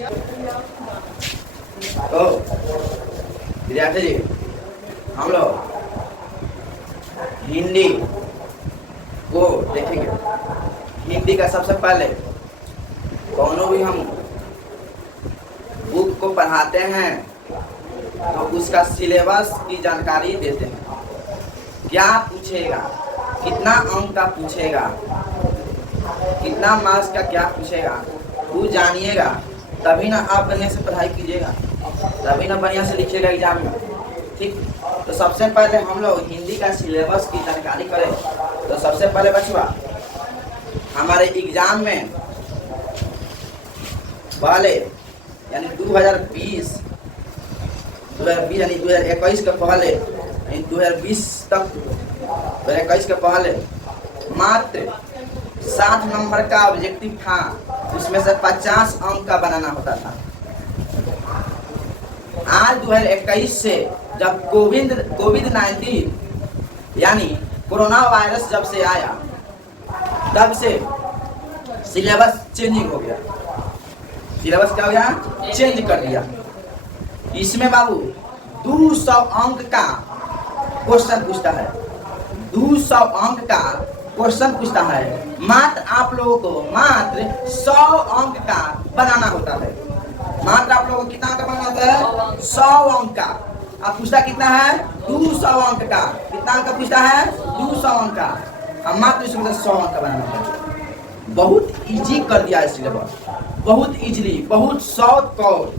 तो विद्यार्थी जी, हम लोग हिंदी को देखेंगे। हिंदी का सबसे पहले कौनो भी हम बुक को पढ़ाते हैं तो उसका सिलेबस की जानकारी देते हैं। क्या पूछेगा, कितना अंक का पूछेगा, कितना मार्क्स का क्या पूछेगा, वो जानिएगा, तभी ना आप बढ़िया से पढ़ाई कीजिएगा, तभी ना बढ़िया से लिखिएगा एग्जाम में। ठीक, तो सबसे पहले हम लोग हिंदी का सिलेबस की जानकारी करें। तो सबसे पहले बचवा, हमारे एग्जाम में पहले यानी 2020 यानी 2021 के पहले, यानी 2020 तक 2021 के पहले मात्र 60 नंबर का ऑब्जेक्टिव था, उसमें से 50 अंक का बनाना होता था। आज 2021 से जब कोविड-19 यानी कोरोना वायरस जब से आया, तब से सिलेबस चेंजिंग हो गया। सिलेबस क्या हो गया? चेंज कर दिया। इसमें बाबू 200 अंक का क्वेश्चन पूछता है, 200 अंक का क्वेश्चन पूछता है। मात्र आप लोगों को मात्र 100 अंक का बनाना होता है। मात्र आप लोगों को कितना अंक का बनाना होता है? 100 अंक का। अब पूछता कितना है? 200 अंक का। कितना अंक का पूछता है? 200 अंक का। अब मात्र इसमें 100 अंक का बनाना होता है। बहुत इजी कर दिया है सिलेबस, बहुत इजीली, बहुत शॉर्ट कट,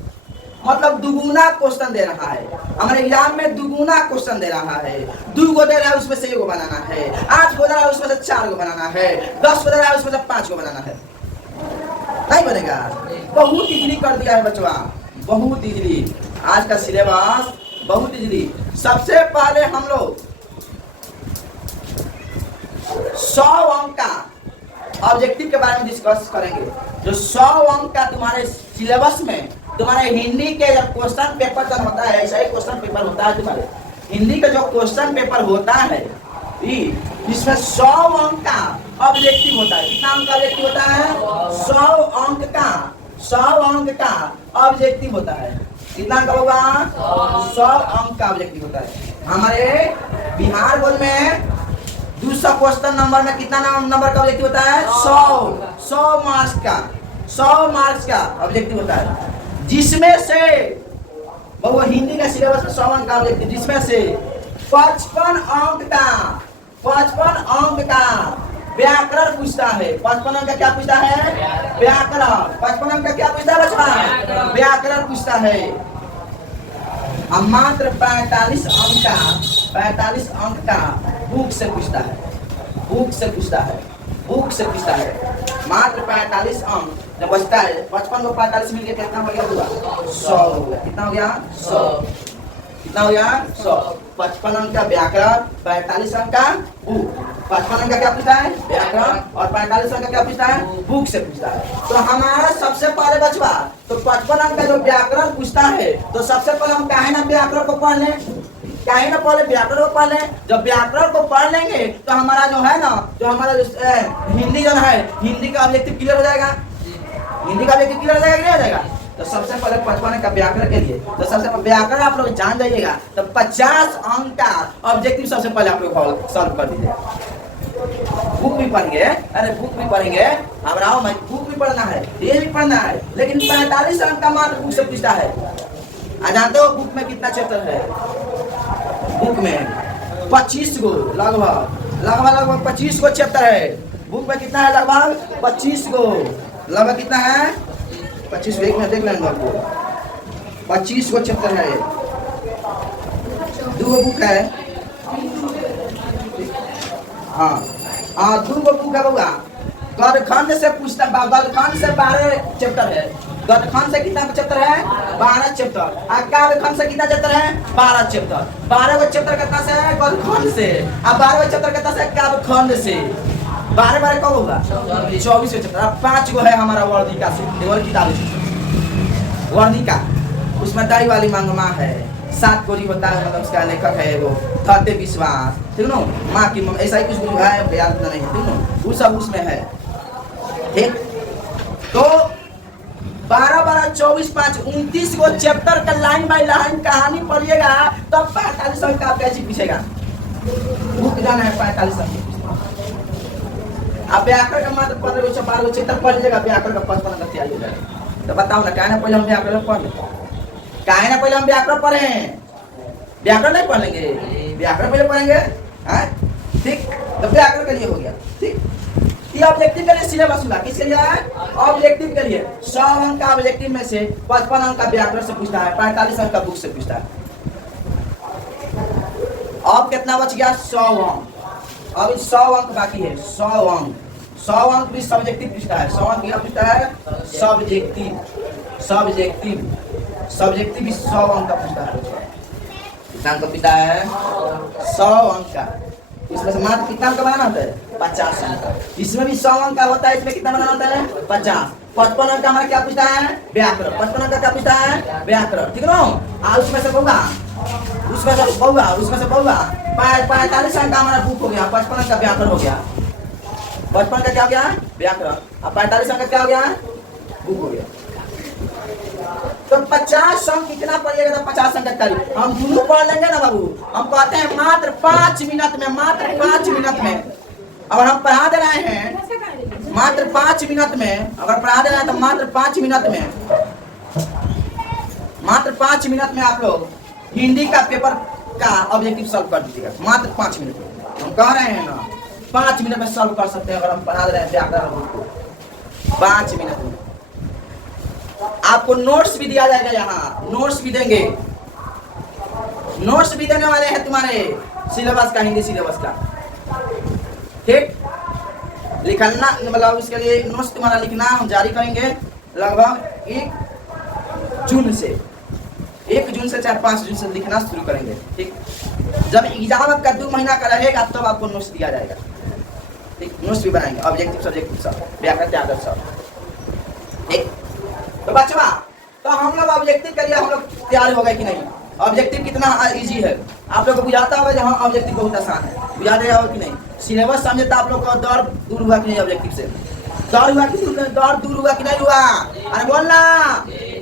मतलब दुगुना क्वेश्चन दे रहा है। हमारे एग्जाम में दुगुना क्वेश्चन दे रहा है। 2 गो दे रहा है, उसमें से 1 गो बनाना है। 8 गो दे रहा है, उसमें से 4 गो बनाना है। 10 गो दे रहा है, उसमें से 5 गो बनाना है। नहीं बनेगा? बहुत इजीली कर दिया है बचवा, बहुत इजीली। आज का सिलेबस बहुत इजीली। सबसे पहले हम लोग 100 अंक का ऑब्जेक्टिव के बारे में डिस्कस करेंगे। जो 100 अंक का तुम्हारे सिलेबस में, तुम्हारे हिंदी के जब क्वेश्चन पेपर जब होता है, ऐसा ही क्वेश्चन पेपर होता है तुम्हारे हिंदी का जो क्वेश्चन पेपर होता है, इसमें 100 अंक का ऑब्जेक्टिव होता है। कितना अंक का ऑब्जेक्टिव होता है? 100 अंक का, 100 अंक का ऑब्जेक्टिव होता है। कितना अंक होगा? 100 अंक का ऑब्जेक्टिव होता है। हमारे बिहार बोर्ड में 200 क्वेश्चन नंबर में कितना नंबर का ऑब्जेक्टिव होता है? 100 मार्क्स का, 100 मार्क्स का ऑब्जेक्टिव होता है। जिसमें से वो हिंदी का सिलेबस में 100 अंक का ऑब्जेक्टिव, जिसमें से 55 अंक का, 55 अंक का व्याकरण पूछता है। 55 अंक का क्या पूछता है? व्याकरण। 55 अंक का क्या पूछता है बच्चा? व्याकरण पूछता है। अब मात्र 45 अंक का, 45 अंक का बुक से पूछता है, बुक से पूछता है, बुक से पूछता है। मात्र 45 अंक जब बचता है, 55 को 45 मिलकर कितना हो गया? 100 हो गया। कितना हो गया? 100। कितना हो गया? 100। 55 अंक का व्याकरण, 45 अंक का बुक। 55 अंक का क्या पूछता है? व्याकरण। और 45 अंक का क्या पूछता है? बुक से पूछता है। तो हमारा सबसे पहले बचवा, तो 55 अंक का जो व्याकरण पूछता है, तो सबसे पहले हम काहे ना व्याकरण को पढ़ लें, काहे ना पहले व्याकरण को पढ़ लें। जब व्याकरण को पढ़ लेंगे तो हमारा जो है ना, जो हमारा हिंदी जो है, हिंदी का ऑब्जेक्टिव क्लियर हो जाएगा। हिंदी का ऑब्जेक्टिव क्लियर हो जाएगा कि नहीं हो जाएगा? तो सबसे पहले 55 का व्याकरण के लिए, तो सबसे पहले व्याकरण आप लोग जान जाइएगा, तो 50 अंक का ऑब्जेक्टिव सबसे पहले आप लोग सॉल्व कर दीजिए। बुक भी पढ़ेंगे, अरे बुक भी पढ़ेंगे, हमारा बुक भी पढ़ना है, ये भी पढ़ना है, लेकिन 45 अंक का मात्र बुक से पूछता है। जानते हो बुक में कितना चैप्टर है? बुक में 25 गो, लगभग 25 गो चैप्टर है। बुक में कितना है? लगभग 25 गो। लगभग कितना है? 25 गो। एक मिनट देख लेंगे आपको। 25 गो चैप्टर है। 2 गो बुक है। हाँ 2 गो बुक है बउआ। गदखंड से पूछता, गदखंड से 12 चैप्टर है। गदखंड से कितना चैप्टर है? 12 चैप्टर। काव्यखंड से कितना चैप्टर है? 12 चैप्टर। 12 गो चैप्टर कितना से है? गदखंड से। अब 12 गो चैप्टर कितना से? काव्यखंड से। 12 कब होगा? 24 चैप्टर। अब 5 गो है हमारा वर्णिका से, किताब वर्णिका, उसमें दाई वाली मंगमा है, 7 कोरी होता है, मतलब उसका लेखक है वो थर्ते विश्वास, ठीक ना, माँ की ऐसा ही कुछ है, याद नहीं है, ठीक ना, वो सब उसमें है। ठीक, तो 12-12-24-5 29 को चैप्टर का लाइन बाय लाइन कहानी पढ़िएगा तब 45 अंक का कैसे पूछेगा। बुक जाना है 45 अंक। आप व्याकरण का मात्र 15-12 चैप्टर पढ़ लीजिएगा, व्याकरण का 55 अंक तैयारी हो जाएगा। तो बताओ ना, काहे ना पहले हम व्याकरण पढ़ लें, काहे ना पहले हम व्याकरण पढ़ें। व्याकरण नहीं पढ़ेंगे, व्याकरण पहले पढ़ेंगे, ठीक। तो व्याकरण के लिए हो गया, ठीक। ये ऑब्जेक्टिव के लिए सिलेबस हुआ, किसके लिए है? ऑब्जेक्टिव के लिए। 100 अंक का ऑब्जेक्टिव में से 55 अंक का व्याकरण से पूछता है, 45 अंक का बुक से पूछता है। अब कितना बच गया? 100 अंक। अभी 100 अंक बाकी है, 100 अंक। 100 अंक भी सब्जेक्टिव पूछता है, 100 अंक क्या पूछता है? सब्जेक्टिव। सब्जेक्टिव सब्जेक्टिव भी 100 अंक का पूछता है। कितना अंक पूछता है? 100 अंक का। इसमें से मात्र कितना अंक बनाना होता है? 50 अंक। इसमें भी 100 अंक का होता है, इसमें कितना बनाना होता है? 50। 55 अंक का हमारा क्या पूछता है? व्याकरण। 55 अंक का क्या पूछता है? व्याकरण, ठीक है। उसमें से बहुआ, उसमें से बहुआ, उसमें से बहुआ 45 अंक का हमारा बुक हो गया, 55 अंक का व्याकरण हो गया। 55 का क्या हो गया? व्याकरण। अब 45 अंक का क्या हो गया? बुक हो गया। तो 50 अंक कितना पड़ेगा? तो 50 अंक का हम दोनों पढ़ लेंगे ना बाबू। हम कहते हैं मात्र 5 मिनट में, मात्र 5 मिनट में अगर हम पढ़ा दे रहे हैं, मात्र 5 मिनट में अगर पढ़ा दे रहे हैं तो मात्र 5 मिनट में, मात्र 5 मिनट में आप लोग हिंदी का पेपर का ऑब्जेक्टिव सॉल्व कर दीजिएगा। मात्र 5 मिनट में हम कह रहे हैं ना, 5 मिनट में सॉल्व कर सकते हैं अगर हम पढ़ा दे रहे हैं व्याकरण को 5 मिनट में। आपको नोट्स भी दिया जाएगा, यहाँ नोट्स भी देंगे, नोट्स भी देने वाले हैं तुम्हारे सिलेबस का, हिंदी सिलेबस का, ठीक। लिखना मतलब इसके लिए नोट्स तुम्हारा लिखना हम जारी करेंगे लगभग 1 जून से, 1 जून से 4-5 जून से लिखना शुरू करेंगे, ठीक। जब एग्जाम का 2 महीना का रहेगा तब आपको नोट्स दिया जाएगा, ठीक। नोट्स भी बनाएंगे, ऑब्जेक्टिव सब्जेक्टिव सब, व्याकरण सब, ठीक। तो बच्चा, तो हम लोग ऑब्जेक्टिव के लिए हम लोग तैयार हो गए कि नहीं? ऑब्जेक्टिव कितना इजी है आप लोग को बुझाता होगा, जहाँ ऑब्जेक्टिव बहुत आसान है, बुझा देगा कि नहीं? सिलेबस समझे तो आप लोग का दौड़ दूर हुआ कि नहीं? ऑब्जेक्टिव से दौड़ हुआ कि दौड़ दूर हुआ कि नहीं हुआ? अरे बोलना,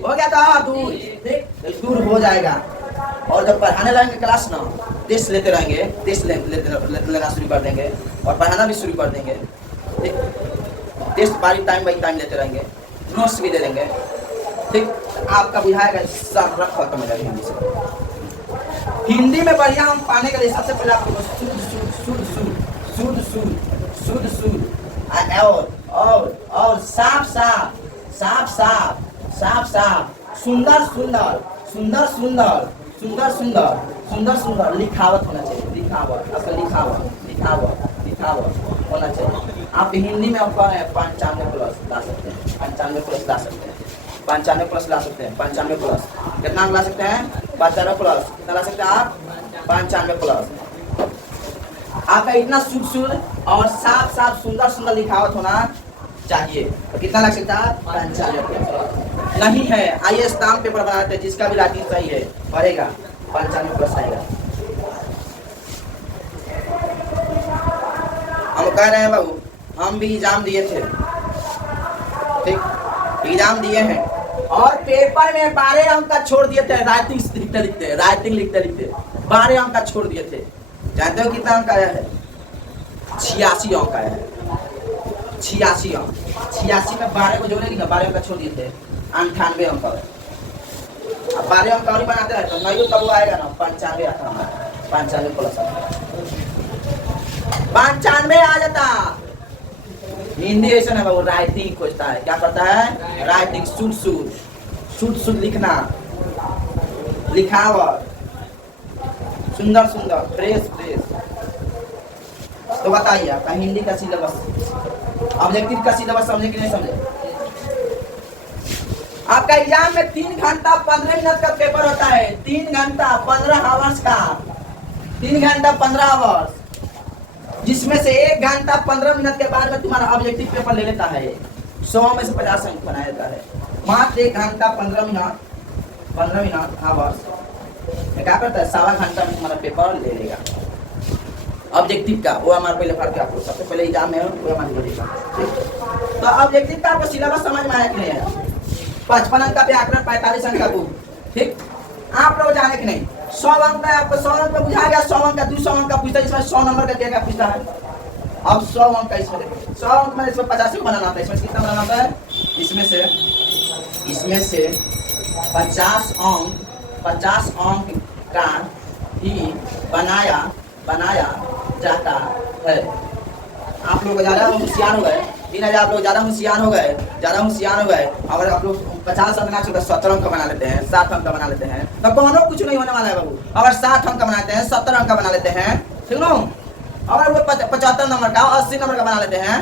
हो गया था दूर, ठीक, दूर हो जाएगा। और जब पढ़ाने लगेंगे क्लास ना, टेस्ट लेते रहेंगे, टेस्ट लेना शुरू कर देंगे और पढ़ाना भी शुरू कर देंगे, ठीक। टेस्ट बारी टाइम बाई टाइम लेते रहेंगे, नोट्स भी दे देंगे, ठीक। आपका बुझाएगा सब रख खत्म हो जाएगा हिंदी से। हिंदी में बढ़िया हम पाने के लिए सबसे पहले आपको शुद्ध और साफ साफ, साफ साफ, साफ साफ, सुंदर सुंदर, सुंदर सुंदर, सुंदर सुंदर, सुंदर सुंदर लिखावट होना चाहिए, लिखावट, आपका लिखावट, लिखावट, लिखावट होना चाहिए। आप हिंदी में आप कह रहे हैं 95 प्लस ला सकते हैं, 95 प्लस ला सकते हैं, 95 प्लस ला सकते हैं, 95 प्लस कितना ला सकते हैं? 95 प्लस कितना ला सकते हैं आप? 95 प्लस। आपका इतना शुद्ध और साफ साफ सुंदर सुंदर लिखावट होना चाहिए। तो कितना लग सकता है? 95 प्लस। नहीं है, आइए स्टाम्प पेपर बनाते हैं, जिसका भी राइटिंग सही है पढ़ेगा 95 प्लस आएगा। हम कह रहे हैं बाबू, हम भी एग्जाम दिए थे, ठीक, एग्जाम दिए हैं और पेपर में 12 अंक का छोड़ दिए थे, राइटिंग लिखते लिखते, राइटिंग लिखते लिखते 12 अंक का छोड़ दिए थे। जानते हो कितना अंक आया है? 86 अंक आया है, 86 अंक। 86 में 12 को जोड़ेगी ना, 12 अंक का छोड़ दिए थे, 98 अंक है। अब 12 अंक और बनाते हैं तो नहीं तब वो आएगा ना 95 आता हमारा, 95 प्लस 95 आ जाता। हिंदी ऐसा है वो राइटिंग खोजता है, क्या करता है? राइटिंग, शुद्ध शुद्ध, शुद्ध शुद्ध लिखना, लिखावट, सुंदर सुंदर, फ्रेश फ्रेश। तो बताइए आपका हिंदी का सिलेबस, ऑब्जेक्टिव का सिलेबस समझे कि नहीं समझे? आपका एग्जाम में 3 घंटा 15 मिनट का पेपर होता है, 3 घंटा 15 आवर्स का, 3 घंटा 15 आवर्स, जिसमें से 1 घंटा 15 मिनट के बाद में तुम्हारा ऑब्जेक्टिव पेपर ले लेता है, 100 में से 50 अंक बना देता है। मात्र 1 घंटा 15 मिनट आवर्स क्या करता है? 1.25 घंटा में तुम्हारा पेपर ले लेगा ऑब्जेक्टिव का। वो हमारे पहले पढ़ के आपको सबसे पहले एग्जाम में वो हमारे बोलेगा, ठीक। तो ऑब्जेक्टिव का आपको सिलेबस समझ में आया कि नहीं आया? 55 अंक का व्याकरण, 45 अंक का गुण। ठीक, आप लोग जाने कि नहीं 100 अंक का, आपको 100 अंक का बुझा गया। 100 अंक का 200 अंक का पूछता है, इसमें 100 नंबर का क्या क्या पूछता है। अब 100 अंक का इसमें देखो, 100 अंक में इसमें 85 को बनाना होता है। इसमें कितना बनाना होता है, इसमें से 50 अंक का ही बनाया जाता है। आप लोग ज़्यादा होशियार हो गए, 3000 आप लोग ज़्यादा होशियार हो गए। अगर आप लोग 50 अंक ना छोड़कर 70 अंक का बना लेते हैं, 7 अंक का बना लेते हैं, तो कोनो कुछ नहीं होने वाला है बाबू। अगर 7 अंक का बनाते हैं, 70 अंक का बना लेते हैं, ठीक नो। अगर वो 75 नंबर का, 80 नंबर का बना लेते हैं,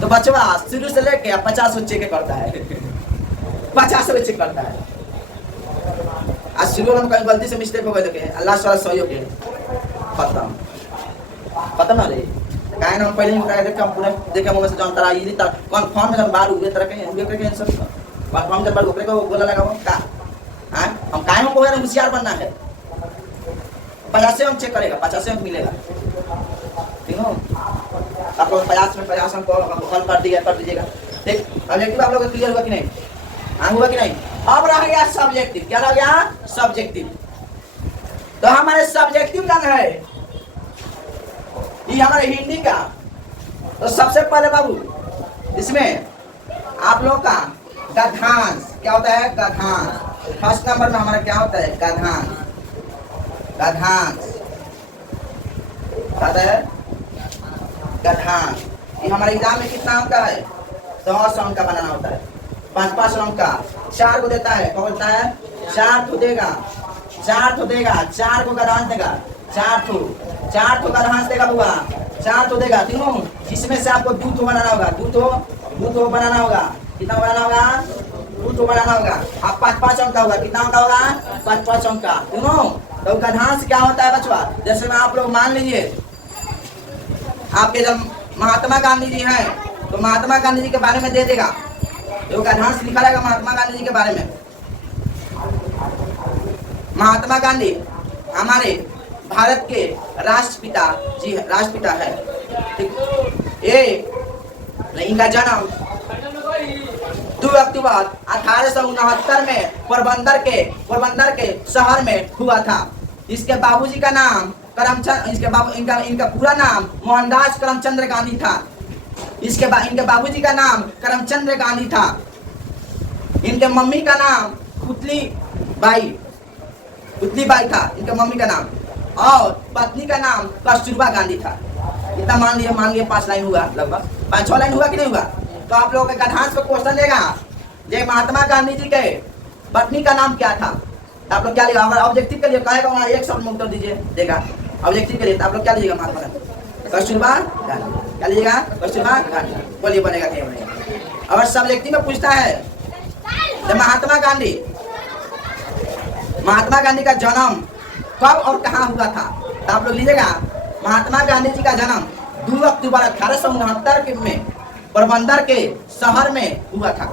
तो बचवा शुरू से लेके 50 बच्चे के करता है। 50 बच्चे करता है। आज शुरू में कहीं गलती से मिस्टेक हो गए तो अल्लाह सारा सही हो गया, खत्म ना रे। काहे ना हम पहले ही उठा देख, हम पूरा देखे मुंह से जानता रहा ये त कन्फर्म में जब बार हुए तरह के हुए करके आंसर कन्फर्म जब बार ऊपर को बोला लगा वो का हां हम काहे हमको है होशियार बनना है। 50 से हम चेक करेगा, 50 से अंक मिलेगा, ठीक हो। आप लोग 50 में 50 अंक को हल कर दीजिएगा। ठीक, ऑब्जेक्टिव आप लोग क्लियर हुआ कि नहीं? हां हुआ कि नहीं? अब रह गया सब्जेक्टिव। क्या रह गया? सब्जेक्टिव। तो हमारे सब्जेक्टिव का है ये हमारे हिंदी का। तो सबसे पहले बाबू इसमें आप लोग का गद्यांश क्या होता है? गद्यांश। फर्स्ट नंबर में हमारा क्या होता है? गद्यांश। गद्यांश ये हमारे एग्जाम में कितना अंक का है? 100 अंक का बनाना होता है। 5-5 अंक का 4 को देता है। क्या बोलता है? 4 को देगा, 4 को गद्यांश देगा, 4 तो गद्यांश देगा बुआ, 4 तो देगा तीनों। जिसमें से आपको 2 तो बनाना होगा, 2 तो बनाना होगा। कितना बनाना होगा? 2 तो बनाना होगा। आप 5-5 अंक का होगा। कितना अंक का होगा? 5-5 अंक का तीनों। तो गद्यांश क्या होता है बचवा? जैसे में आप लोग मान लीजिए आपके जब महात्मा गांधी जी हैं, तो महात्मा गांधी जी के बारे में दे देगा, तो गद्यांश लिखा रहेगा महात्मा गांधी जी के बारे में। महात्मा गांधी हमारे भारत के राष्ट्रपिता है। ये इनका जन्म 2 अक्टूबर 1869 में पोरबंदर के शहर में हुआ था। इसके बाबूजी का नाम इनका पूरा नाम मोहनदास करमचंद गांधी था। इनके बाबूजी का नाम करमचंद गांधी था। इनके मम्मी का नाम पुतली बाई था इनके मम्मी का नाम, और पत्नी का नाम कस्तूरबा गांधी था। इतना मान लिया 5 लाइन हुआ, लगभग 5-6 लाइन हुआ कि नहीं हुआ? तो आप लोगों के गद्यांश पे क्वेश्चन देगा ये महात्मा गांधी जी के पत्नी का नाम क्या था? आप लोग क्या लिखा? अगर ऑब्जेक्टिव के लिए कहेगा वहाँ एक शब्द में उत्तर दीजिए देगा। ऑब्जेक्टिव के लिए तो आप लोग क्या लीजिएगा? महात्मा गांधी, कस्तूरबा गांधी। क्या लीजिएगा? कस्तूरबा गांधी। बोलिए बनेगा क्या बनेगा? अगर सब्जेक्टिव में पूछता है तो महात्मा गांधी का जन्म कब और कहाँ हुआ था, तो आप लोग लीजिएगा महात्मा गांधी जी का जन्म 2 अक्टूबर 1869 में पोरबंदर के शहर में हुआ था।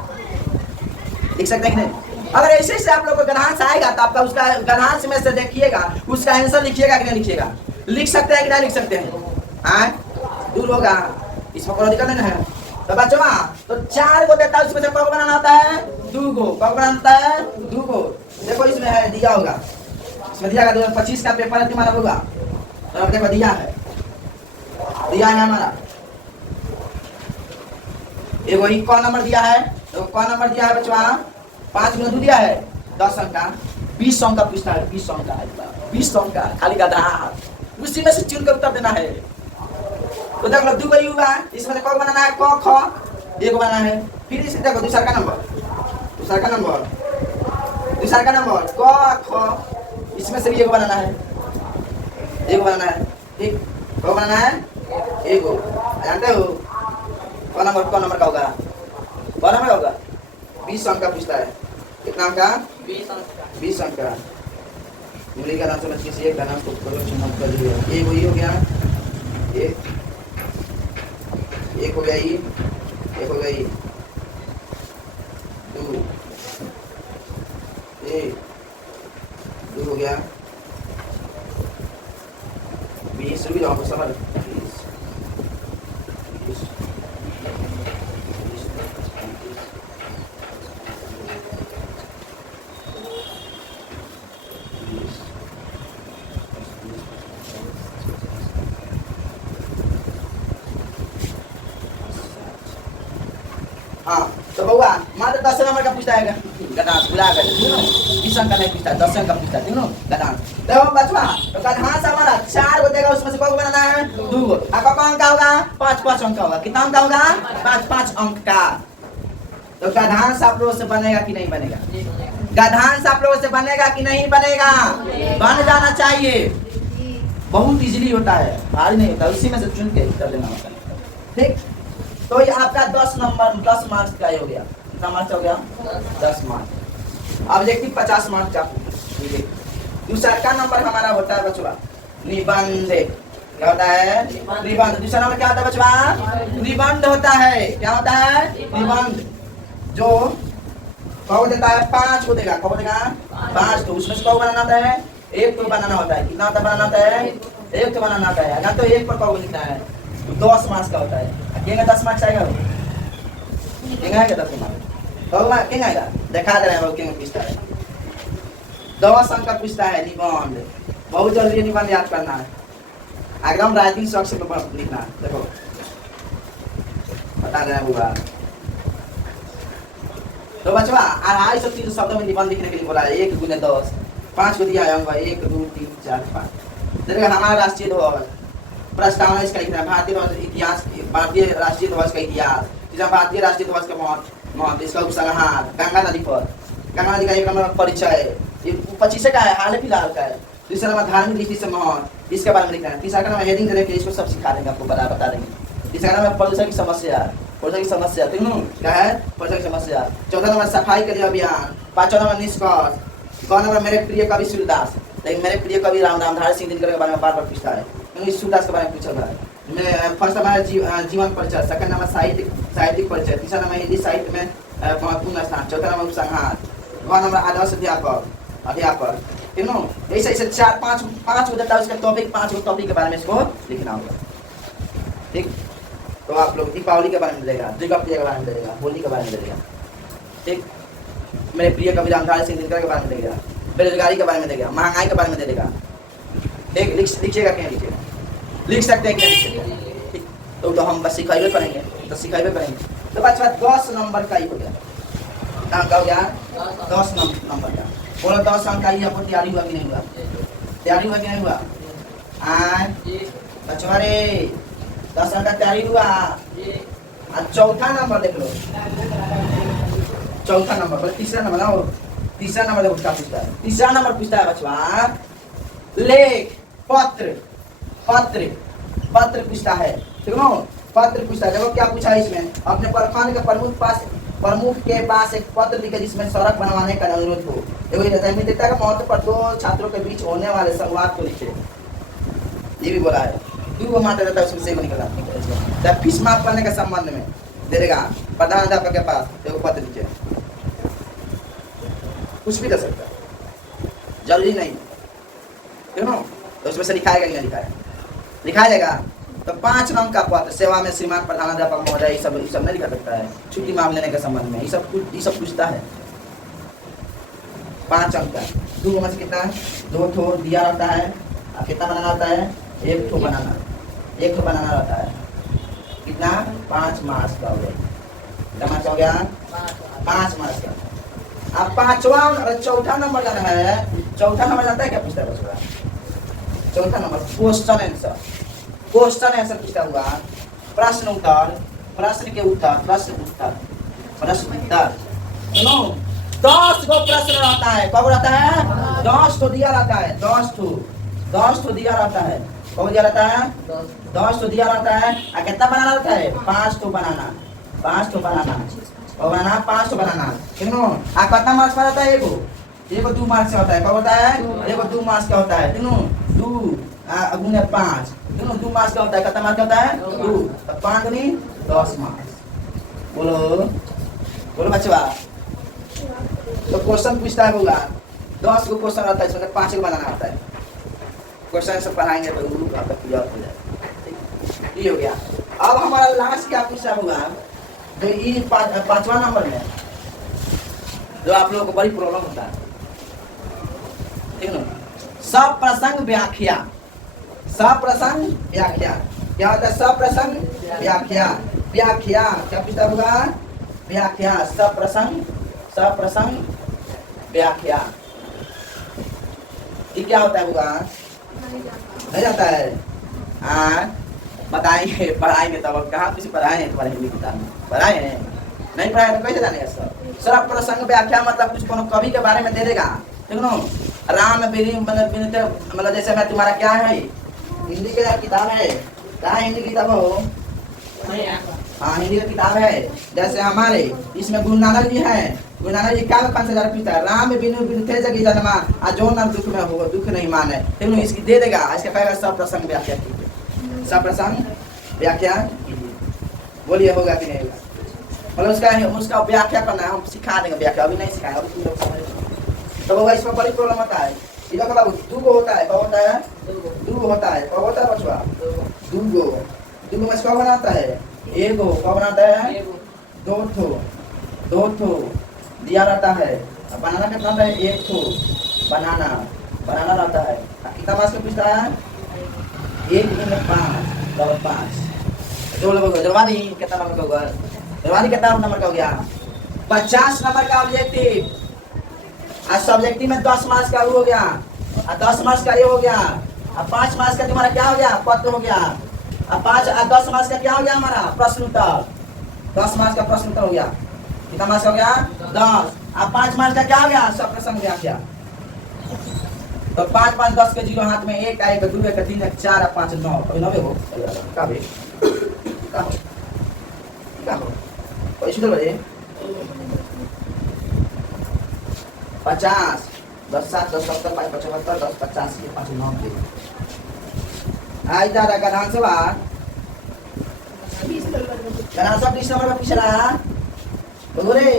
लिख सकते हैं कि नहीं? अगर ऐसे से आप लोग को गद्यांश आएगा तो आपका उसका गद्यांश में से देखिएगा, उसका आंसर लिखिएगा कि नहीं लिखिएगा। लिख सकते हैं कि नहीं लिख सकते हैं? दूर होगा, इसमें कोई दिक्कत नहीं है। तो बच्चों तो 4 को देता है, उसमें से कब बनाना होता है? 2 को। कब बनाना होता है? 2 को। देखो इसमें है दिया होगा, इसमें दिया 2025 का पेपर है तुम्हारा होगा, तो देखो दिया है हमारा। एगो ही कौन नंबर दिया है? तो कौन नंबर दिया है बच्चों? 5 गुना 2 दिया है 10 अंक का, 20 अंक का पूछता है। 20 अंक का 20 अंक का खाली गद्यांश, उसी में से चुन कर उत्तर देना है। तो देखो 2 वही हुआ, इसमें से कौन बनाना है? क ख एक बनाना है। फिर इसे देखो दूसरा का नंबर क ख, इसमें से भी एक बनाना है। ठीक, कौन बनाना है? एगो। जानते हो कौन नंबर का होगा? 20 अंक का पूछता है। कितना अंक का? 20 अंक का। उंगली का नाम समझ किसी एक का नाम कर दिया। एक वही हो गया, एक हो गया ये, एक हो गया ये, 2 हो गया 20 भी जाओ समझ 20 मात्र 10 नंबर का पूछता है गणांश बुला कर 20 अंक का नहीं पूछता, 10 अंक का पूछता है, तीनों गणांश। देखो बचवा, तो गणांश हमारा 4 को देगा, उसमें से कौन बनाना है 2 को। आपका कौन अंक का होगा 5 अंक का होगा। कितना अंक का होगा 5 अंक का। तो गणांश आप लोगों से बनेगा कि नहीं बनेगा? गणांश आप लोगों से बनेगा कि नहीं बनेगा? बन जाना चाहिए। बहुत इजीली होता है, भारी नहीं होता, उसी में से चुन के कर देना होता है। ठीक, तो ये आपका 10 मार्क्स का हो गया। कितना मार्क्स हो गया 10 मार्क्स। ऑब्जेक्टिव 50 मार्क्स का। दूसरा का नंबर हमारा होता है बचवा निबंध। क्या होता है निबंध। दूसरा नंबर क्या होता है बचवा निबंध होता है। क्या होता है निबंध। जो कौ देता है 5 को देगा, कौ देगा 5, तो उसमें से कौ बनाना होता है 1 को बनाना होता है। कितना होता बनाना होता है 1 को बनाना होता है। अगर तो 1 पर कौ लिखना है तो 10 मार्क्स का होता है। केंगे 10 मार्क्स आएगा, केंगे आएगा 10 मार्क्स तो केंगे आएगा दिखा दे रहे हैं वो केंगे पूछता है 10 अंक का पूछता है निबंध। बहुत जल्दी निबंध याद करना है, एकदम राइटिंग शौक से लिखना है। देखो बता रहे हैं बुआ। तो बचवा 250 शब्दों में निबंध लिखने के लिए बोला है। 1 गुने 10, 5 को दिया है अंक 1 2 3 4 5। देखिए हमारा राष्ट्रीय ध्वज प्रस्तावना इसका लिखना है। भारतीय इतिहास, भारतीय राष्ट्रीय ध्वज का इतिहास। तीसरा भारतीय राष्ट्रीय ध्वज का महत्व, इसका उपसंहार, गंगा नदी पर, गंगा नदी का 1 नंबर परिचय, ये 25 का है, हाल फिलहाल का है। तीसरा नंबर धार्मिक दृष्टि से महत्व, इसके बारे में लिखना है। तीसरा का नंबर हेडिंग देके इसको सब सिखा देंगे, आपको बता देंगे। तीसरा नंबर प्रदूषण की समस्या, प्रदूषण की समस्या, तीनों क्या है प्रदूषण की समस्या। चौथा नंबर सफाई के लिए अभियान। 5वां नंबर निष्कर्ष। 6वां नंबर मेरे प्रिय कवि सूरदास। लेकिन मेरे प्रिय कवि रामधारी सिंह दिनकर के बारे में बार बार पूछता है, क्योंकि सूरदास के बारे में पूछा है। मैं फर्स्ट नंबर जीवन परिचय, सेकंड नंबर साहित्यिक परिचय, तीसरा नंबर हिंदी साहित्य में महत्वपूर्ण स्थान, चौथा नंबर उपसंहार, 5वां नंबर आदर्श अध्यापक। तीनों ऐसे 4-5 हो जाता है उसका टॉपिक। 5 टॉपिक के बारे में इसको लिखना होगा। ठीक, तो आप लोग दीपावली के बारे में मिलेगा, दुर्गा पूजा के बारे में मिलेगा, होली के बारे में मिलेगा। ठीक, मेरे प्रिय कवि रामधारी सिंह दिनकर के बारे में देगा, बेरोजगारी के बारे में देगा, महंगाई के बारे में दे देगा। ठीक, लिखिएगा क्या लिखिएगा, लिख सकते हैं क्या लिख सकते हैं। ठीक, तो हम बस सिखाइए करेंगे, तो सिखाइए करेंगे। तो बच्चा 10 नंबर का ही हो गया। कहाँ का हो गया 10 नंबर का। बोलो 10 अंक का ही आपको तैयारी हुआ कि नहीं हुआ? तैयारी हुआ कि नहीं हुआ? बच्चों रे 10 अंक का तैयारी हुआ। चौथा नंबर देख लो, चौथा नंबर, तीसरा नंबर ना, तीसरा नंबर देखो क्या पूछता है। तीसरा नंबर पूछता है बच्चा लेख, पत्र पूछता है। ठीक है, पत्र पूछता है। देखो क्या पूछा है इसमें, अपने प्रखंड के प्रमुख के पास एक पत्र लिखे जिसमें सड़क बनवाने का अनुरोध हो। देखो ये रहता है मित्रता का महत्व पर 2 छात्रों के बीच होने वाले संवाद को लिखे, ये भी बोला है। 2 मात्र रहता है उसमें से निकला। फीस माफ करने के संबंध में दे देगा प्रधानाध्यापक के पास। देखो पत्र लिखे, कुछ भी दे सकता है, जरूरी नहीं। ठीक है, तो उसमें से लिखाएगा या लिखाया जाएगा। तो 5 अंक का पत्र, सेवा में श्रीमान प्रधानाध्यापक महोदय, ये सब नहीं लिखा सकता है। छुट्टी मांग लेने के संबंध में ये सब पूछता है। 5 अंक का 2 में से कितना 2 ठो दिया रहता है। कितना बनाना होता है 1 ठो बनाना रहता है। कितना 5 मार्क्स का हो गया। कितना मार्क्स हो गया 5 मार्क्स का। अब 5वां और चौथा नंबर जाना है। चौथा नंबर जानता है क्या पूछता है बच्चा? चौथा नंबर क्वेश्चन आंसर पूछता हुआ। प्रश्न उत्तर, प्रश्न के उत्तर, सुनो 10 गो प्रश्न रहता है। कब रहता है 10 ठो दिया रहता है। 10 ठो दिया रहता है। कब दिया रहता है 10 ठो दिया रहता है। और कितना बनाना रहता है 5 ठो बनाना। 5 ठो बनाना और बनाना 5 ठो बनाना। ठीक है, आ कितना मार्क्स का रहता है? एगो 2 मार्क्स का होता है। कब होता है एगो 2 मार्क्स का होता है। तीनों 2 गुने 5, तीनों 2 मार्क्स का होता है। कितना मार्क्स का होता है 2, 5 गुनी 10 मार्क्स। बोलो बच्चा। तो क्वेश्चन पूछता है होगा 10 गो क्वेश्चन रहता है, इसमें 5 को बनाना होता है। क्वेश्चन सब पढ़ाएंगे तो आपका क्लियर हो जाए। ये हो गया। अब हमारा लास्ट क्या पूछा होगा, तो ये 5वां नंबर में जो आप लोगों को बड़ी प्रॉब्लम होता है। ठीक है, सप्रसंग व्याख्या। क्या होता है सप्रसंग व्याख्या? क्या पूछता होगा व्याख्या, सप्रसंग, सप्रसंग व्याख्या। ये क्या होता है होगा? नहीं जाता है? बताइए, पढ़ाएंगे तब। कहाँ किसी पढ़ाए हैं तुम्हारे हिंदी किताब में? पढ़ाए हैं? नहीं पढ़ाए तो कैसे जानेगा सर? सर प्रसंग व्याख्या मतलब कुछ कोनो कवि के बारे में दे देगा, ठीक ना? राम मतलब जैसे मैं तुम्हारा क्या है हिंदी की किताब है, क्या हिंदी की किताब हो? हाँ हिंदी की किताब है। जैसे हमारे इसमें गुरु नानक जी है, गुरु नानक जी क्या 5000 पीता है, राम बिनु बिनु थे जगी जन्मा आ जो न दुख में हो दुख नहीं माने, ठीक ना? इसकी दे देगा, इसका कहेगा सब प्रसंग व्याख्या कीजिए, सब प्रसंग व्याख्या कीजिए। बोलिए होगा कि नहीं होगा? मतलब उसका व्याख्या करना है, हम सिखा देंगे व्याख्या, अभी नहीं सिखाएंगे, अभी तुम लोग समझ। तो होगा इसमें बड़ी प्रॉब्लम होता है, इधर का दूगो होता है, कब होता है? दूगो होता है, कब होता है बचवा? दूगो, दूगो में कब बनाता है? एगो, कब बनाता है? दो ठो, दो ठो दिया रहता है, बनाना कितना रहता है? एक ठो बनाना, बनाना रहता है। कितना मास का पूछता है? 1 × 5 = 5। जो लोग जलवा दी कितना नंबर का होगा? जलवा दी कितना नंबर का हो गया? 50 नंबर का ऑब्जेक्टिव। आज सब्जेक्टिव में 10 मार्क्स का हो गया, 10 मार्क्स का ये हो गया, 5 मार्क्स का तुम्हारा क्या हो गया? पत्र हो गया। 10 मार्क्स का क्या हो गया हमारा? प्रश्न उत्तर। 10 मार्क्स का प्रश्न उत्तर हो गया। कितना मार्क्स हो गया? 10। अब 5 मार्क्स का क्या हो गया? सब प्रसंग व्याख्या। तो 5 5 10 के जीरो हाथ में, 1 1 2 1 3 1 4 5 9 अभी 9 हो का बे का हो कोई सुधर बजे 50 10 7 10 70 5 75 10 50 के 5 9 के आई दादा का नाम से बात कनासा 20 नंबर का पिछला बोले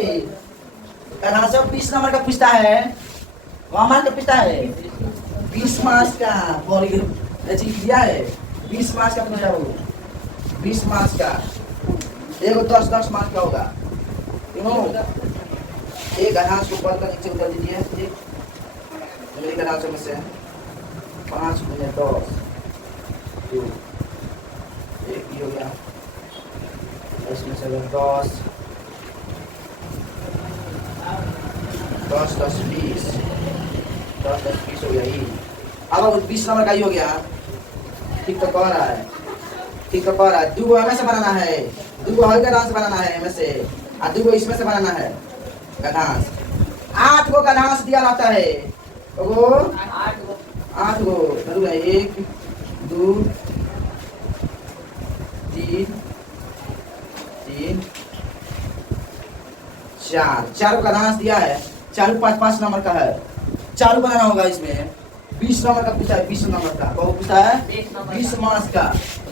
कनासा 20 नंबर का पिछता है, वहां का पिछता है 20 मार्क्स का बॉडी दिया है, 20 मार्क्स का पूछा वो 20 मार्क्स का, एगो 10 मार्क्स का होगा, एक अनाज को ऊपर का नीचे उतर दीजिए, एक अनाज में से 5 × 10 एक हो गया, इसमें से 10 10 10 20 10 10 20 हो गया ही। अब 20 नंबर का ही हो गया, ठीक तो कह रहा है, ठीक तो कह रहा है। 2 हमें से बनाना है, 2 हल्का डांस बनाना है हमें से, और 2 इसमें से बनाना है गधांस। 8 गो गधांस दिया रहता है, वो 8 गो 1 2 3 3 4 का डांस दिया है, 4 5 नंबर का है, 4 बनाना होगा। इसमें 20 नंबर का पूछा है, 20 नंबर का बहुत पूछा है 20 मार्क्स का।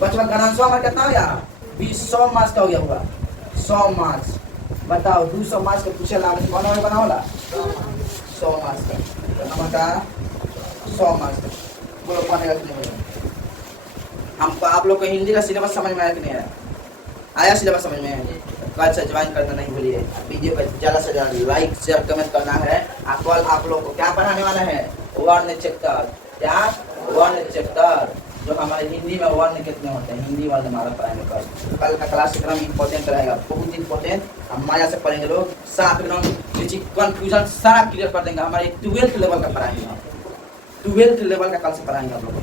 बचवा गणांश हमारा कितना हो गया? 100 मार्क्स का हो गया होगा, 100 मार्क्स। बताओ 200 मार्क्स का पूछे ला कौन बना होला 100 मार्क्स का नंबर का 100 मार्क्स का बोलो बनेगा कि नहीं? हमको आप लोग को हिंदी का सिलेबस समझ में आया कि नहीं आया? आया सिलेबस समझ में? कल से ज्वाइन करना नहीं भूलिए, वीडियो को ज़्यादा से ज़्यादा लाइक शेयर कमेंट करना है। कल आप लोग को क्या पढ़ाने वाला है? वर्ण चैप्टर, क्या वर्ण चैप्टर, जो हमारे हिंदी में वर्ण कितने होते हैं, हिंदी वर्ण हमारा पढ़ाएंगे। कल का क्लास एकदम इम्पोर्टेंट रहेगा, बहुत इंपॉर्टेंट। हम माया से पढ़ेंगे लोग, साफ एकदम कन्फ्यूजन सारा क्लियर कर देंगे। हमारे 12th लेवल का पढ़ाएंगे, 12th लेवल का कल से पढ़ाएंगे आप लोग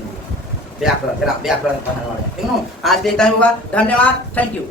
व्याकरण, व्याकरण पढ़ाने वाले, ठीक है। आज देखता होगा, धन्यवाद, थैंक यू।